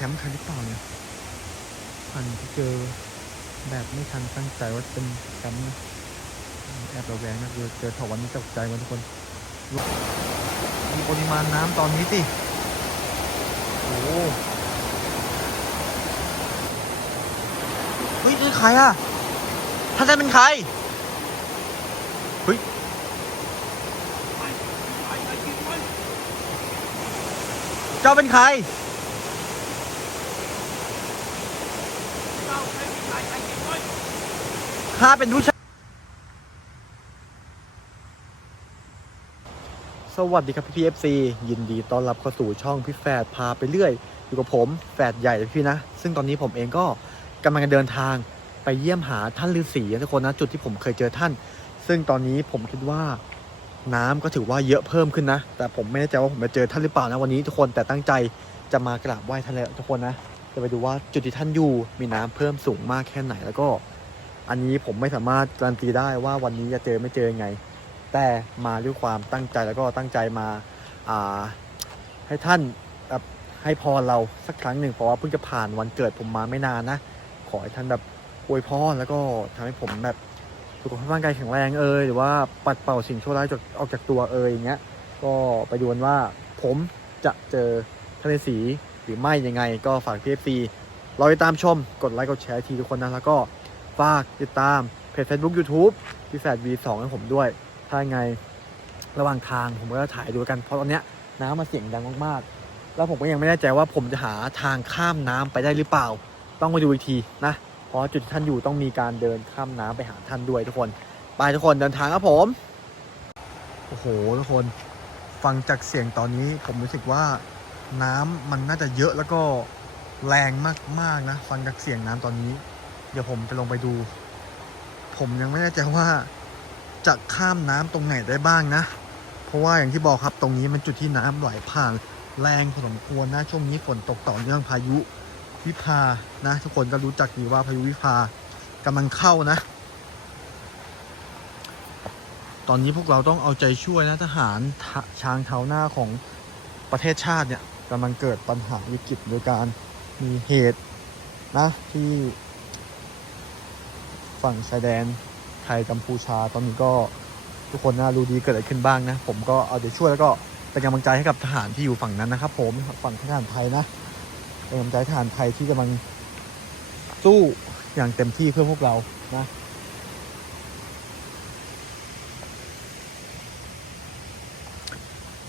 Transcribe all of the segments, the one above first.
แคมป์ครหรือเปล่าเนี่ยอันที่เจอแบบไม่ทันตั้งใจว่าเป็นแคมป์นะแอบระแวงนะเจอเจอถาวันนี้ตกใจกันทุกคน มีปริมาณน้ำตอนนี้สิโอ้โหเฮ้ยนี่ใครอะท่านจะเป็นใครเฮ้ยเจ้าเป็นใคร ข้าเป็นผู้ชายสวัสดีครับพี่พีเอฟซียินดีต้อนรับเข้าสู่ช่องพี่แฝดพาไปเรื่อย อยู่กับผมแฝดใหญ่พี่นะ ซึ่งตอนนี้ผมเองก็กำลังเดินทางไปเยี่ยมหาท่านฤาษีทุกคนนะจุดที่ผมเคยเจอท่าน ซึ่งตอนนี้ผมคิดว่าน้ำก็ถือว่าเยอะเพิ่มขึ้นนะ แต่ผมไม่แน่ใจว่าผมจะเจอท่านหรือเปล่านะวันนี้ทุกคนแต่ตั้งใจจะมากราบไหว้ท่านแล้วทุกคนนะจะไปดูว่าจุดที่ท่านอยู่มีน้ำเพิ่มสูงมากแค่ไหนแล้วก็ อันนี้ผมไม่สามารถการันตีได้ว่าวันนี้จะเจอไม่เจอยังไง แต่มาด้วยความตั้งใจแล้วก็ตั้งใจมาาให้ท่านแบบให้พรเราสักครั้งหนึ่งเพราะว่าเพิ่งจะผ่านวันเกิดผมมาไม่นานนะ ขอให้ท่านแบบอวยพรแล้วก็ทำให้ผมแบบสุขภาพร่างกายแข็งแรงเอ่ยหรือว่าปัดเป่าสิ่งชั่วร้ายจากออกจากตัวเอ่ยอย่างเงี้ย ก็ไปดูกันว่าผมจะเจอทะเลสีหรือไม่ยังไง ก็ฝากพีเอฟซีรอติดตามชมกดไลค์กดแชร์ทีทุกคนนะแล้วก็ ฝากติดตามเพจ Facebook YouTube พี่แฟด V2 ให้ผมด้วย ถ้าไงระหว่างทางผมก็จะถ่ายดูกัน เพราะตอนเนี้ยน้ำมาเสียงดังมากๆ แล้วผมก็ยังไม่แน่ใจว่าผมจะหาทางข้ามน้ำไปได้หรือเปล่า ต้องไปดูอีกทีนะ เพราะจุดที่ท่านอยู่ต้องมีการเดินข้ามน้ำไปหาท่านด้วยทุกคน ไปทุกคนเดินทางครับผม โอ้โหทุกคน ฟังจากเสียงตอนนี้ผมรู้สึกว่าน้ำมันน่าจะเยอะแล้วก็แรงมากๆนะ ฟังจากเสียงน้ำตอนนี้ เดี๋ยวผมจะลงไปดู ผมยังไม่แน่ใจว่าจะข้ามน้ำตรงไหนได้บ้างนะ เพราะว่าอย่างที่บอกครับตรงนี้มันจุดที่น้ำไหลผ่านแรงพอสมควรนะช่วงนี้ฝนตกต่อเนื่องพายุวิภานะ ทุกคนก็รู้จักดีว่าพายุวิภากำลังเข้านะ ตอนนี้พวกเราต้องเอาใจช่วยนะทหารช้างเท้าหน้าของประเทศชาติเนี่ยกำลังเกิดปัญหาวิกฤตโดยการมีเหตุนะที่ ฝั่งชายแดนไทยกัมพูชา ตอนนี้ก็ทุกคนน่ารู้ดีเกิดอะไรขึ้นบ้างนะ ผมก็เอาใจช่วยแล้วก็เป็นกำลังใจให้กับทหารที่อยู่ฝั่งนั้นนะครับ ผมฝั่งทหารไทยนะเป็นกำลังใจทหารไทยที่กำลังสู้อย่างเต็มที่เพื่อพวกเรานะ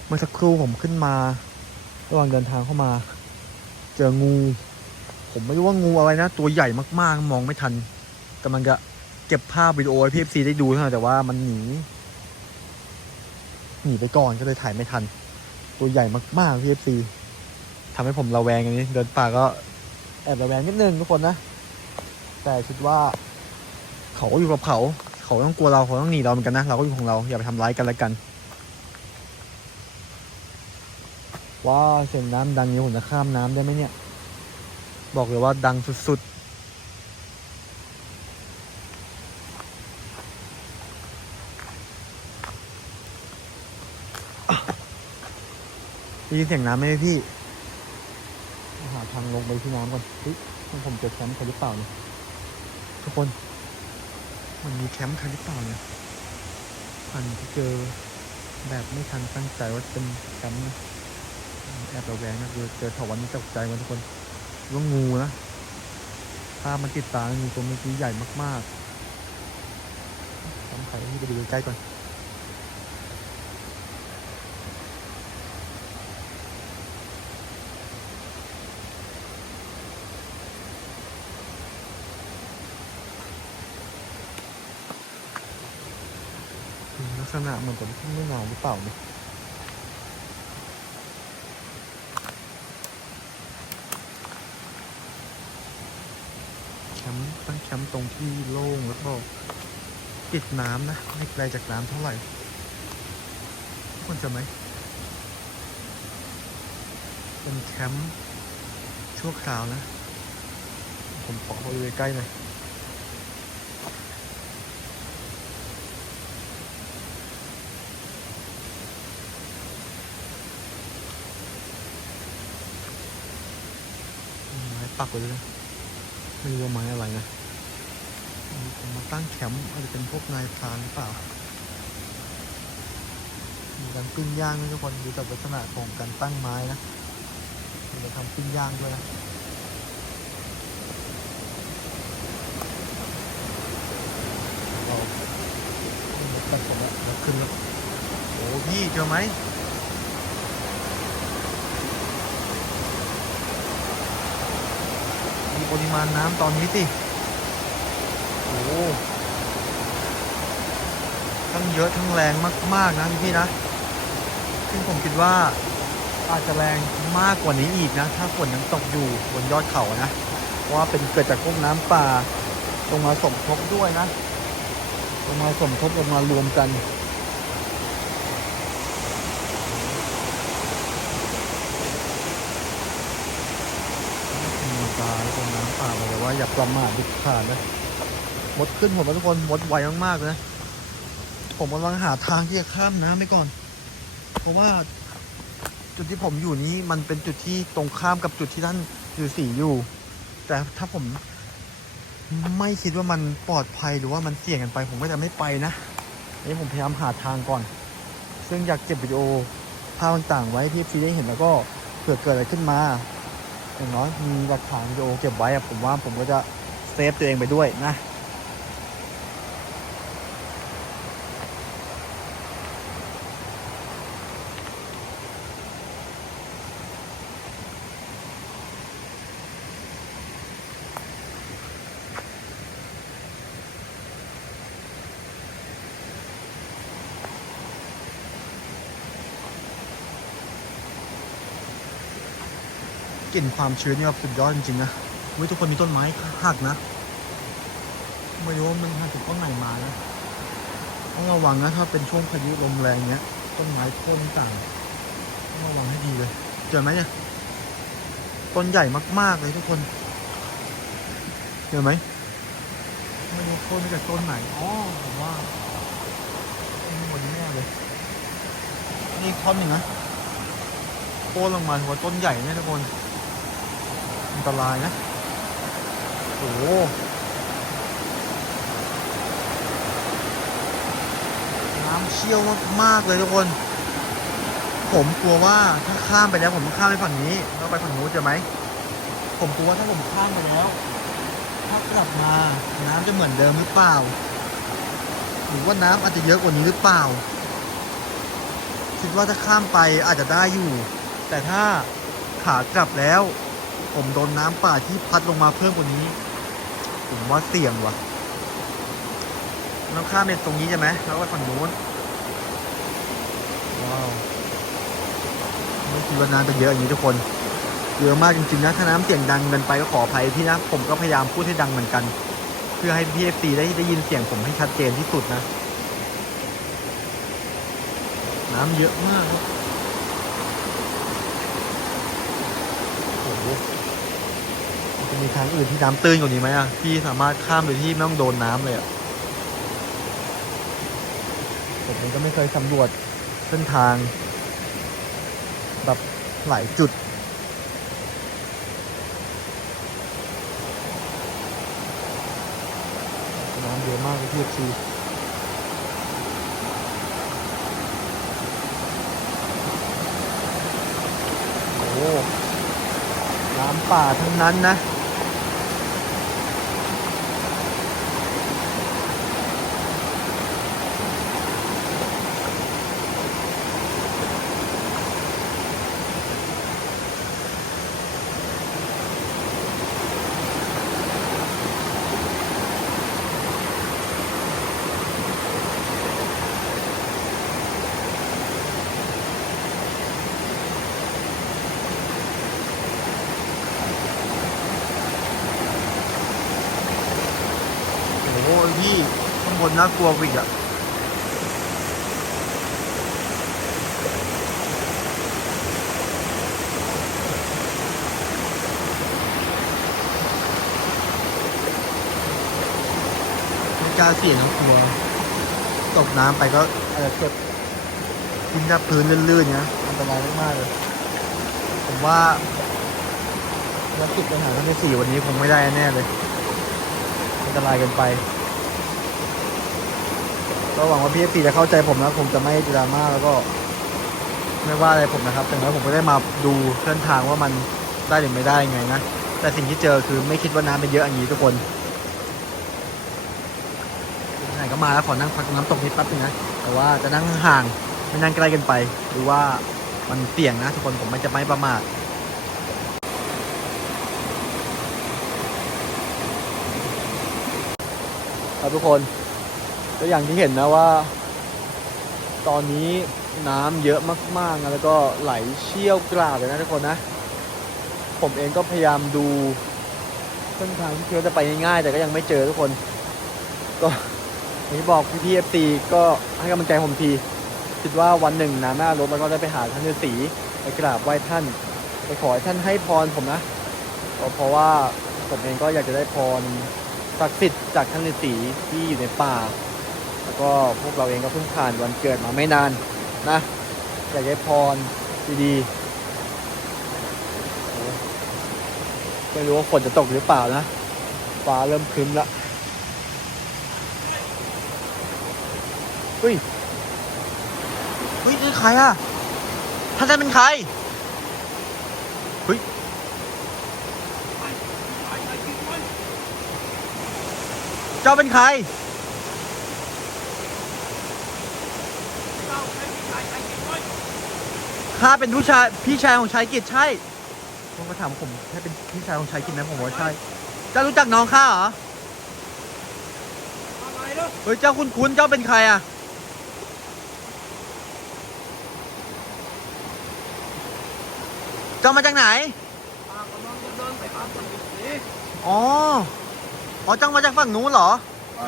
เมื่อสักครู่ผมขึ้นมา ระหว่างเดินทางเข้ามา เจองู ผมไม่รู้ว่างูอะไรนะ ตัวใหญ่มากๆ มองไม่ทัน กำลังจะเก็บภาพวิดีโอให้พีเอฟซีได้ดูเท่านั้นแต่ว่ามันหนีหนีไปก่อนก็เลยถ่ายไม่ทัน ตัวใหญ่มากๆพีเอฟซีทำให้ผมระแวงอย่างนี้ เดินป่าก็แอบระแวงนิดนึงทุกคนนะ แต่คิดว่า เขาอยู่กับเขา เขาต้องกลัวเราเขาต้องหนีเราเหมือนกันนะเราก็อยู่ของเราอย่าไปทำร้ายกันแล้วกันว้าเสียงน้ำดังนี้ผมจะข้ามน้ำได้ไหมเนี่ย บอกเลยว่าดังสุดๆ ได้ยินเสียงน้ำไหมพี่ หาทางลงไปที่น้ำก่อนเฮ้ยผมเจอแคมป์ใครหรือเปล่าเนี่ยทุกคน มันมีแคมป์ใครหรือเปล่าเนี่ยมันเจอแบบไม่ทันตั้งใจว่าเป็นแคมป์นะแอบระแวงนะเจอเจอถาวันนี้ตกใจกันทุกคนว่างูนะภาพมันติดตางูตัวเมื่อกี้ใหญ่มากๆต้องไปที่ไปดูใกล้ก่อน ษณะเหมือนกับที่ไม่นานหรือเปล่าเนี่ยแคมป์ตั้งแคมป์ตรงที่โล่งแล้วก็ติดน้ำนะ ไม่ไกลจากน้ำเท่าไหร่ทุกคนจะไหม เป็นแคมป์ชั่วคราวนะ ผมขอเข้าไปใกล้หน่อย ปักไว้เลยไม่รู้ว่าไม้อะไรนะมีคนมาตั้งแคมป์อาจจะเป็นพวกนายพรานหรือเปล่ามีการปิ้งย่างด้วยทุกคนดูจากลักษณะของการตั้งไม้นะมีการทำปิ้งย่างด้วยนะเราตัดผมแล้วขึ้นแล้วโอ้พี่เจอไหม ปริมาณน้ำตอนนี้สิโอ้ทั้งเยอะทั้งแรงมาก ๆ นะพี่นะ ซึ่งผมคิดว่าอาจจะแรงมากกว่านี้อีกนะ ถ้าฝนยังตกอยู่บนยอดเขานะ เพราะว่าเป็นเกิดจากพวกน้ำป่าลงมาสมทบด้วยนะ ลงมาสมทบลงมารวมกัน มี ปลาแล้วก็น้ำป่าบอกเลยว่าอย่าประมาทด็ดขาดนะมดขึ้นผมแล้วทุกคนมดไวมากๆเลยนะผมกำลังหาทางที่จะข้ามน้ำไปก่อน เพราะว่าจุดที่ผมอยู่นี้มันเป็นจุดที่ตรงข้ามกับจุดที่ท่านฤาษีอยู่ แต่ถ้าผมไม่คิดว่ามันปลอดภัยหรือว่ามันเสี่ยงกันไป ผมก็จะไม่ไปนะนนี้ผมพยายามหาทางก่อน ซึ่งอยากเก็บวิดีโอภาพต่างๆไว้ที่พี่ได้เห็นแล้วก็เผื่อเกิดอะไรขึ้นมา อย่างน้อยมีหลักฐานวิดีโอเก็บไว้ผมว่าผมก็จะเซฟตัวเองไปด้วยนะ ลิ่นความชื้นนี่แบบสุดยอดจริงๆนะเว้ยทุกคนมีต้นไม้หักนะ ไม่รู้ว่ามันหักจากต้นไหนมานะต้องระวังนะถ้าเป็นช่วงพายุลมแรงเนี้ย ต้นไม้โค่นต่างต้องระวังให้ดีเลย เจอไหมเนี่ย ต้นใหญ่มากๆเลยทุกคน เจอไหมไม่รู้โค่นมาจากต้นไหนอ๋อผมว่าต้นบนแน่เลยนี่ท่อนหนึ่งนะโค่นลงมาหัวต้นใหญ่เนี่ยทุกคน นตรายนะโอ้โหน้ำเชี่ยวมากๆเลยทุกคน ผมกลัวว่าถ้าข้ามไปแล้วผมข้ามไปฝั่งนี้แล้วไปฝั่งนู้นจอไหมผมกลัวว่าถ้าผมข้ามไปแล้วถ้ากลับมาน้ำจะเหมือนเดิมหรือเปล่า หรือว่าน้ำอาจจะเยอะกว่านี้หรือเปล่า คิดว่าถ้าข้ามไปอาจจะได้อยู่ แต่ถ้าขากลับแล้ว ผมโดนน้ำป่าที่พัดลงมาเพิ่มกว่านี้ ผมว่าเสี่ยงว่ะเราข้ามไปตรงนี้ใช่ไหมแล้วไปฝั่งนู้นว้าวไม่คิดว่าน้ำจะเยอะอย่างนี้ทุกคนเยอะมากจริงๆนะถ้าน้ำเสียงดังเกินไปก็ขออภัยพี่นะผมก็พยายามพูดให้ดังเหมือนกัน เพื่อให้พี่เอฟซีได้ได้ยินเสียงผมให้ชัดเจนที่สุดนะ น้ำเยอะมากโอ้โห จะมีทางอื่นที่น้ำตื้นกว่านี้ไหมอะพี่สามารถข้ามโดยที่ไม่ต้องโดนน้ำเลยอะผมเองก็ไม่เคยสำรวจเส้นทาง แบบหลายจุดน้ำเยอะมากเลยพี่เอฟซีโอ้น้ำป่าทั้งนั้นนะ โอ้โหพี่ข้างบ น่ากลัวว่าอีกอะไม่กล้าเสี่ยงนะกลัว ตกน้ำไปก็อาจจะเกิดดินกับพื้นลื่นๆเนี้ยอันตรายมากๆเลย ผมว่าผภารกิจไปหาท่านที่สี่วันนี้คงไม่ได้แน่เลย อันตรายเกันไป ก็หวังว่าพี่สี่จะเข้าใจผมนะผมจะไม่ดราม่าแล้วก็ไม่ว่าอะไรผมนะครับแต่ว่าผมก็ได้มาดูเส้นทางว่ามันได้หรือไม่ได้ไงนะแต่สิ่งที่เจอคือไม่คิดว่าน้ำเป็นเยอะอย่างนี้ทุกคนไหนก็มาแล้วขอนั่งพักน้ำตกนิดแป๊บนึงนะแต่ว่าจะนั่งห่างไม่นั่งใกล้กันไปดูว่ามันเสี่ยงนะทุกคนผมไม่จะไม่ประมาทครับทุกคน ก็อย่างที่เห็นนะว่า ตอนนี้น้ำเยอะมากๆนะแล้วก็ไหลเชี่ยวกราดเลยนะทุกคนนะ ผมเองก็พยายามดูเส้นทางที่คิดว่าจะไปง่ายๆแต่ก็ยังไม่เจอทุกคน ก็อย่างที่บอกพี่พีเอฟซีก็ให้กำลังใจผมทีคิดว่าวันหนึ่งน้ำหน้ารถแล้วก็ได้ไปหาท่านฤาษีไปกราบไหว้ท่าน ไปขอให้ท่านให้พรผมนะเพราะว่าผมเองก็อยากจะได้พรศักดิ์สิทธิ์จากท่านฤาษีที่อยู่ในป่า ก็พวกเราเองก็เพิ่งผ่านวันเกิดมาไม่นานนะอยากได้พรดีๆไม่รู้ว่าฝนจะตกหรือเปล่านะฟ้าเริ่มครึ้มละเฮ้ยเฮ้ยนี่ใครอะท่านจะเป็นใครเฮ้ยเจ้าเป็นใคร ข้าเป็นผู้ชายพี่ชายของชายกิจใช่ผมก็ถามผมแค่เป็นพี่ชายของชายกิจไหมผมว่าใช่เจ้ารู้จักน้องข้าเหรออะไรเนาะเฮ้ยเจ้าคุณคุณเจ้าเป็นใครอะเจ้ามาจากไหนป้ากำลังจะเดินไปหาคนนี้อ๋ออ๋อเจ้ามาจากฝั่งนู้นเหรอไอ้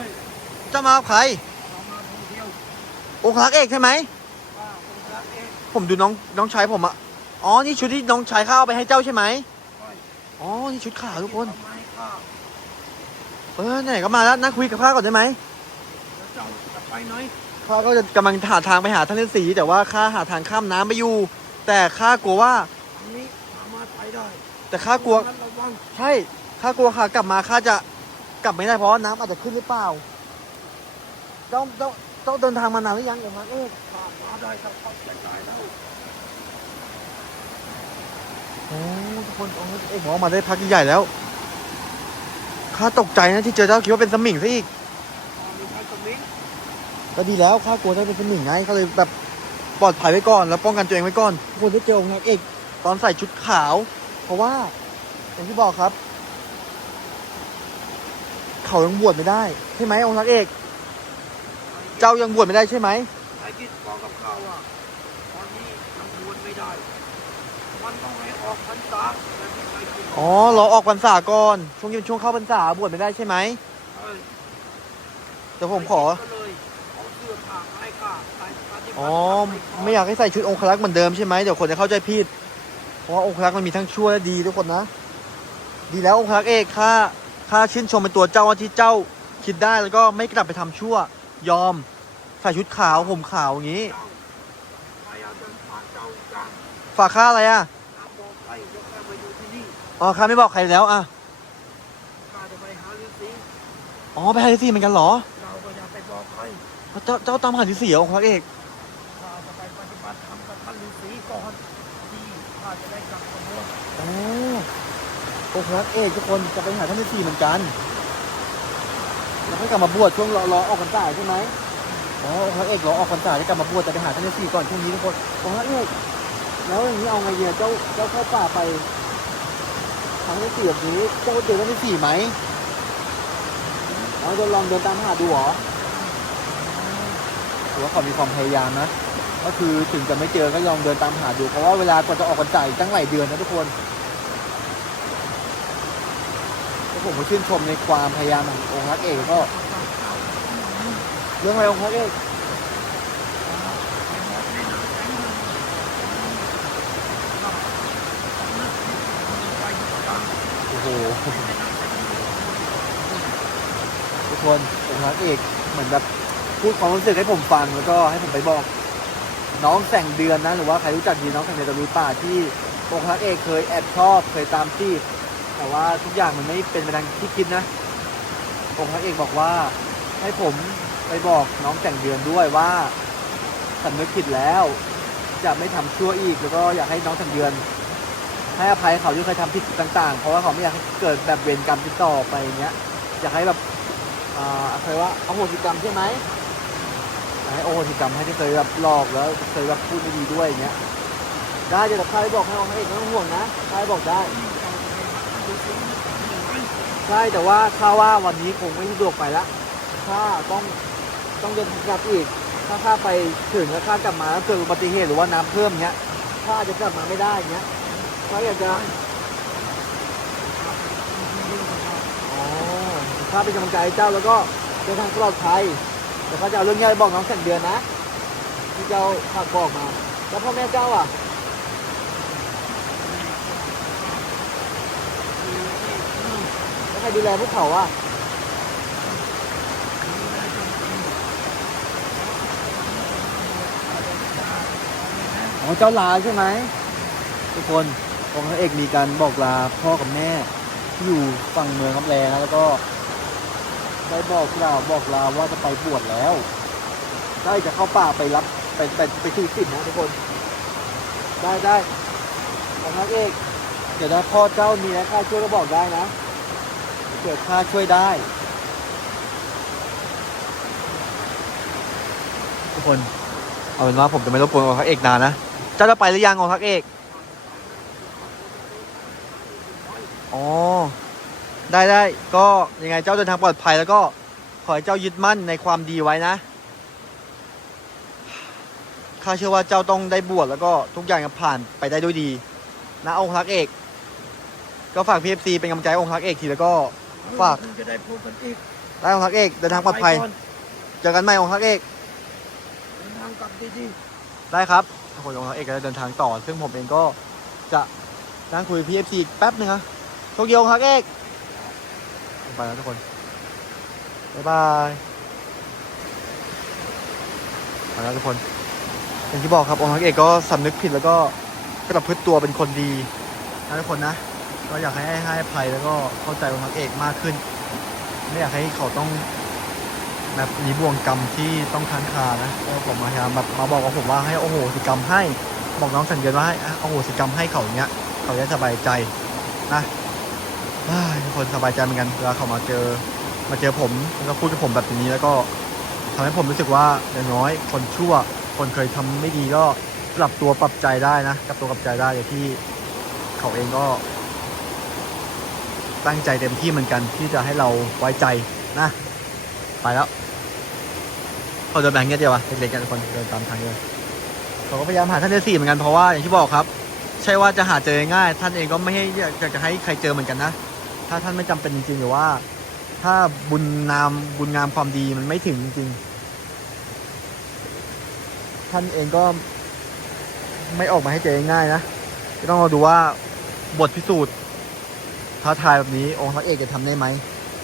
เจ้ามากับใครเรามาท่องเที่ยวองคลักษ์เอกใช่ไหม ป้าคนรักเอง ผมดูน้องน้องชายผมอะอ๋อ นี่ชุดที่น้องชายข้าเอาไปให้เจ้าใช่ไหมไอ๋อ นี่ชุดขาวทุกคนทำไมข้าเออไหนก็มาแล้วนั่งคุยกับข้าก่อนได้ไหมข้าก็จะกำลังหาทางไปหาท่านฤาษีแต่ว่าข้าหาทางข้ามน้ำไปอยู่ แต่ข้ากลัวว่าอันนี้สามารถไปได้แต่ข้ากลัว ใช่ข้ากลัวขากลับมาข้าจะกลับไม่ได้เพราะน้ำอาจจะขึ้นหรือเปล่าต้องต้องต้องเดินทางมานานหรือยังองค์พระเอกข้ามาได้ถ้าเขาไปตายแล้ว โอ้ ทุกคนองค์เอกบอกมาได้พักใหญ่แล้ว ข้าตกใจนะที่เจอเจ้าคิดว่าเป็นสมิงซะอีกก็ดีแล้วข้ากลัวได้เป็นสมิงไงก็เลยแบบปลอดภัยไว้ก่อน แล้วป้องกันตัวเองไว้ก่อน ทุกคนได้เจอองค์พระเอกตอนใส่ชุดขาว เพราะว่าอย่างที่บอกครับ เขายังบวชไม่ได้ใช่ไหมองค์พระเอก เจ้ายังบวชไม่ได้ใช่ไหมใครคิดบอกกับข้าว่าตอนนี้ยังบวชไม่ได้ มันต้ ออกพรรษาอ๋อรอออกพรรษาก่อน ช่วงนี้เป็นช่วงเข้าพรรษาบวชไม่ได้ใช่ไหมเอ้ยเดี๋ยวผมขอ ก็เลยเอาเสื้อผ้าให้ข้าใส่ผ้าที่อ๋อ ไม่อยากให้ใส่ชุดองครักษ์เหมือนเดิมใช่ไหมเดี๋ยวคนจะเข้าใจผิด เพราะว่าองครักษ์มันมีทั้งชั่วและดีทุกคนนะ ดีแล้วองครักษ์เอกข้าข้าชื่นชมเป็นตัวเจ้าว่าที่เจ้าคิดได้แล้วก็ไม่กลับไปทำชั่วยอมใส่ชุดขาวห่มขาวอย่างนี้ พยายามเดินผ่านเจ้าจังฝากข้าอะไรอะ อ๋อข้าไม่บอกใครแล้วอะข้าจะไปหาฤาษีอ๋อไปหาฤาษีเหมือนกันเหรอ เราก็อย่าไปบอกใครเจ้าเจ้าตามหาฤาษีเหรอองครักษ์เอกข้าจะไปปฏิบัติธรรมกับท่านฤาษีก่อนที่ข้าจะได้กลับมาเมืองอ๋อองครักษ์เอกทุกคนจะไปหาท่านฤาษีเหมือนกันแล้วก็กลับมาบวชช่วงรอรอออกพรรษาใช่ไหมอ๋อองค์พระเอกรอออกพรรษาจะกลับมาบวชจะไปหาท่านฤาษีก่อนช่วงนี้ทุกคนองค์พระเอกแล้วอย่างนี้เอาไงเดียเจ้าเจ้าเข้าป่าไป ทางฤาษีแบบนี้เจ้าเจอท่านฤาษีไหมอ๋อจะลองเดินตามหาดูเหรอถือว่าเขามีความพยายามนะ ก็คือถึงจะไม่เจอก็ลองเดินตามหาดูเพราะว่าเวลากว่าจะออกพรรษาอีกตั้งหลายเดือนนะทุกคนแล้วผมก็ชื่นชมในความพยายามขององค์พระเอกก็ เรื่องอะไรองค์พระเอกโอ้โห ทุกคนองค์พระเอกเหมือนแบบพูดความรู้สึกให้ผมฟังแล้วก็ให้ผมไปบอก น้องแสงเดือนนะหรือว่าใครรู้จักดีน้องแสงเดือนตะลุยป่าที่องค์พระเอกเคยแอบชอบเคยตามจีบแต่ว่าทุกอย่างมันไม่เป็นไปดังที่คิดนะองค์พระเอกบอกว่าให้ผมไปบอกน้องแต่งเดือนด้วยว่าสำนึกผิดแล้ว จะไม่ทำชั่วอีกแล้วก็อยากให้น้องแต่งเดือน ให้อภัยเขาที่เคยทำผิดต่าง ๆ เพราะว่าเขาไม่อยากให้เกิดแบบเวรกรรมที่ต่อไปอย่างเงี้ยอยากให้แบบอ่าเคยว่าอโหสิกรรมใช่ไหมอยากให้โอโหสิกรรมให้ที่เคยแบบหลอกแล้วเคยแบบพูดไม่ดีด้วยอย่างเงี้ยได้เดี๋ยวใครบอกให้องค์พระเอกไม่ต้องห่วงนะใครบอกได้ใช่แต่ว่าข้าว่าวันนี้คงไม่สะดวกไปละข้าต้องต้องเดินทางกลับอีก ถ้าข้าไปถึงแล้วข้ากลับมาแล้วเกิดอุบัติเหตุหรือว่าน้ำเพิ่มเงี้ยข้าจะกลับมาไม่ได้เงี้ย ข้าอยากจะอ๋อข้าเป็นกำลังใจเจ้าแล้วก็เดินทางปลอดภัยแต่ข้าจะเอาเรื่องนี้ไปบอกน้องแสงเดือนนะ ที่เจ้าฝากบอกมา แล้วพ่อแม่เจ้าอะแล้วใครดูแลพวกเขาอะอ๋อเจ้าลาใช่ไหมทุกคน องพระเอกมีการบอกลาพ่อกับแม่ที่อยู่ฝั่งเมืองคำแรงนะแล้วก็ ได้บอกกล่าวบอกลาว่าจะไปบวชแล้วได้จะเข้าป่าไปรับไปไปไปถือศีลนะทุกคน ได้ได้องพระเอกเดี๋ยวนะพ่อเจ้ามีนะข้าช่วยก็บอกได้นะเกิดข้าช่วยได้ ทุกคน เอาเป็นว่าผมจะไม่รบกวนองค์พระเอกนานนะ เจ้าจะไปหรือยังองค์พระเอก อ๋อ ได้ได้ก็ยังไงเจ้าเดินทางปลอดภัยแล้วก็ขอให้เจ้ายึดมั่นในความดีไว้นะข้าเชื่อว่าเจ้าต้องได้บวชแล้วก็ทุกอย่างจะผ่านไปได้ด้วยดี นะองค์พระเอก ก็ฝากพีเอฟซีเป็นกำลังใจให้องค์พระเอกทีแล้วก็ฝากจะได้พูดกันอีกได้องค์พระเอกเดินทางปลอดภัยไปก่นเจอกันใหม่องค์พระเอกเดินทางกลับดีได้ครับทุกคนองค์พระเอกก็จะเดินทางต่อ ซึ่งผมเองก็จะนั่งคุยพีเอฟซีแป๊บนึงนะ โชคดีองค์พระเอกไปแล้วทุกคน บ๊ายบายไปแล้วทุกคน อย่างที่บอกครับองค์พระเอกก็สำนึกผิดแล้วก็ประพฤติตัวเป็นคนดีนะทุกคนนะ ก็อยากให้ให้อภัยแล้วก็เข้าใจองค์พระเอกมากขึ้น ไม่อยากให้เขาต้องแบบมีบ่วงกรรมที่ต้องค้างคานะก็ผมมาพยายามแบบมาบอกกับผมว่าให้โอโหสิกรรมให้ บอกน้องสัญญาว่าให้โอโหสิกรรมให้เขาอย่างเนี้ย เขาจะสบายใจนะ ทุกคนสบายใจเหมือนกันเวลาเขามาเจอมาเจอผมแล้วก็พูดกับผมแบบนี้แล้วก็ทำให้ผมรู้สึกว่าอย่างน้อยคนชั่ว คนเคยทำไม่ดีก็ปรับตัวปรับใจได้นะกลับตัวกลับใจได้อย่างที่เขาเองก็ ตั้งใจเต็มที่เหมือนกันที่จะให้เราไว้ใจนะไปแล้วเขาเดินแบบเงี้ยเดียวะเล็กๆกันทุกคนเดินตามทางเลยเขาก็พยายามหาท่านเดสี่เหมือนกันเพราะว่าอย่างที่บอกครับ ใช่ว่าจะหาเจอง่าย ท่านเองก็ไม่ให้อยากจะให้ใครเจอเหมือนกันนะ ถ้าท่านไม่จำเป็นจริงๆหรือว่า ถ้าบุญนามบุญงามความดีมันไม่ถึงจริงๆท่านเองก็ไม่ออกมาให้เจอง่ายนะต้องรอดูว่าบทพิสูจน์ท้าทายแบบนี้องค์พระเอกจะทำได้ไหม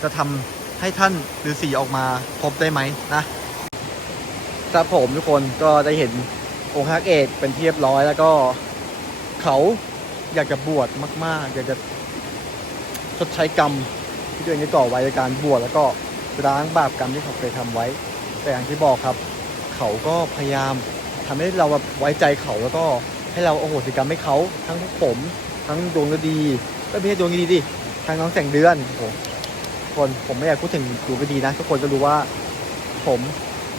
จะทำให้ท่านฤาษีออกมาพบได้ไหมนะครับผมทุกคนก็ได้เห็นองค์พระเอกเป็นเรียบร้อยแล้วก็เขาอยากจะบวชมาก ๆ อยากจะ ชดใช้กรรมที่ตัวเองได้ก่อไว้ในการบวชแล้วก็ล้างบาปกรรมที่เขาเคยทำไว้ แต่อย่างที่บอกครับ เขาก็พยายามทำให้เราแบบไว้ใจเขาแล้วก็ให้เราโอโหสิกรรมให้เขาทั้งผมทั้งดวงฤดีก็ไม่ใช่ดวงดีดิทางน้องแสงเดือนโอ้โหคนผมไม่อยากพูดถึงดวงไม่ดีนะ ทุกคนก็รู้ว่าผม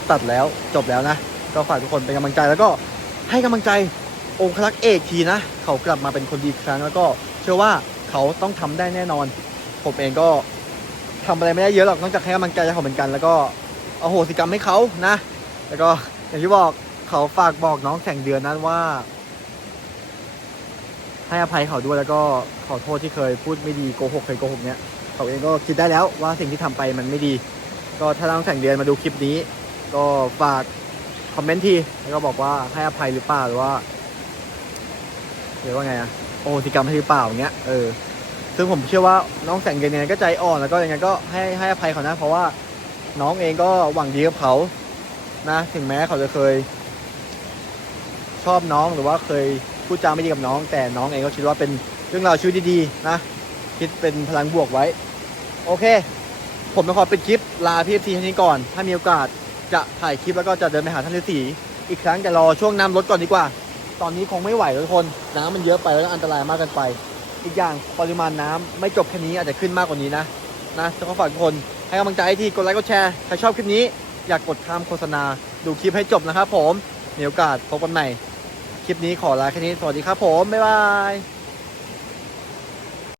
ตัดแล้วจบแล้วนะ ก็ฝากทุกคนเป็นกำลังใจแล้วก็ให้กำลังใจองค์คลักษ์เอกทีนะ เขากลับมาเป็นคนดีอีกครั้งแล้วก็เชื่อว่า เขาต้องทำได้แน่นอน ผมเองก็ทำอะไรไม่ได้เยอะหรอกนอกจากให้กำลังใจเขาเหมือนกัน แล้วก็เอาโหสิกรรมให้เขานะ แล้วก็อย่างที่บอกเขาฝากบอกน้องแสงเดือนนั้นว่า ให้อภัยเขาด้วยแล้วก็ขอโทษที่เคยพูดไม่ดีโกหกเคยโกหกเนี้ยเขาเองก็คิดได้แล้วว่าสิ่งที่ทำไปมันไม่ดี ก็ถ้าน้องแสงเดือนมาดูคลิปนี้ ก็ฝากคอมเมนต์ทีแล้วก็บอกว่าให้อภัยหรือเปล่าหรือว่าเรียกว่าไงอะ โอโหสิกรรมให้หรือเปล่าอย่างเงี้ยเออซึ่งผมเชื่อว่าน้องแสงเดือนเนี่ยก็ใจอ่อนแล้วก็ยังไงก็ให้ให้อภัยเขานะเพราะว่าน้องเองก็หวังดีกับเขานะ ถึงแม้เขาจะเคย ชอบน้องหรือว่าเคยพูดจาไม่ดีกับน้อง แต่น้องเองก็คิดว่าเป็นเรื่องราวชีวิตดีๆนะคิดเป็นพลังบวกไว้ โอเค ผมจะขอปิดคลิปลาพี่เอฟซีทีนี้ก่อน ถ้ามีโอกาสจะถ่ายคลิปแล้วก็จะเดินไปหาท่านฤาษีอีกครั้งแต่รอช่วงน้ำลดก่อนดีกว่า ตอนนี้คงไม่ไหวแล้วทุกคน น้ำมันเยอะไปแล้วอันตรายมากเกินไป อีกอย่างปริมาณน้ำไม่จบแค่นี้อาจจะขึ้นมากกว่านี้นะนะจะขอฝากทุกคนให้กำลังใจที่กดไลค์กดแชร์ใครชอบคลิปนี้อยากกดข้ามโฆษณา ดูคลิปให้จบนะครับผมมีโอกาสพบกันใหม่ คลิปนี้ขอลาแค่นี้ สวัสดีครับผม บ๊ายบาย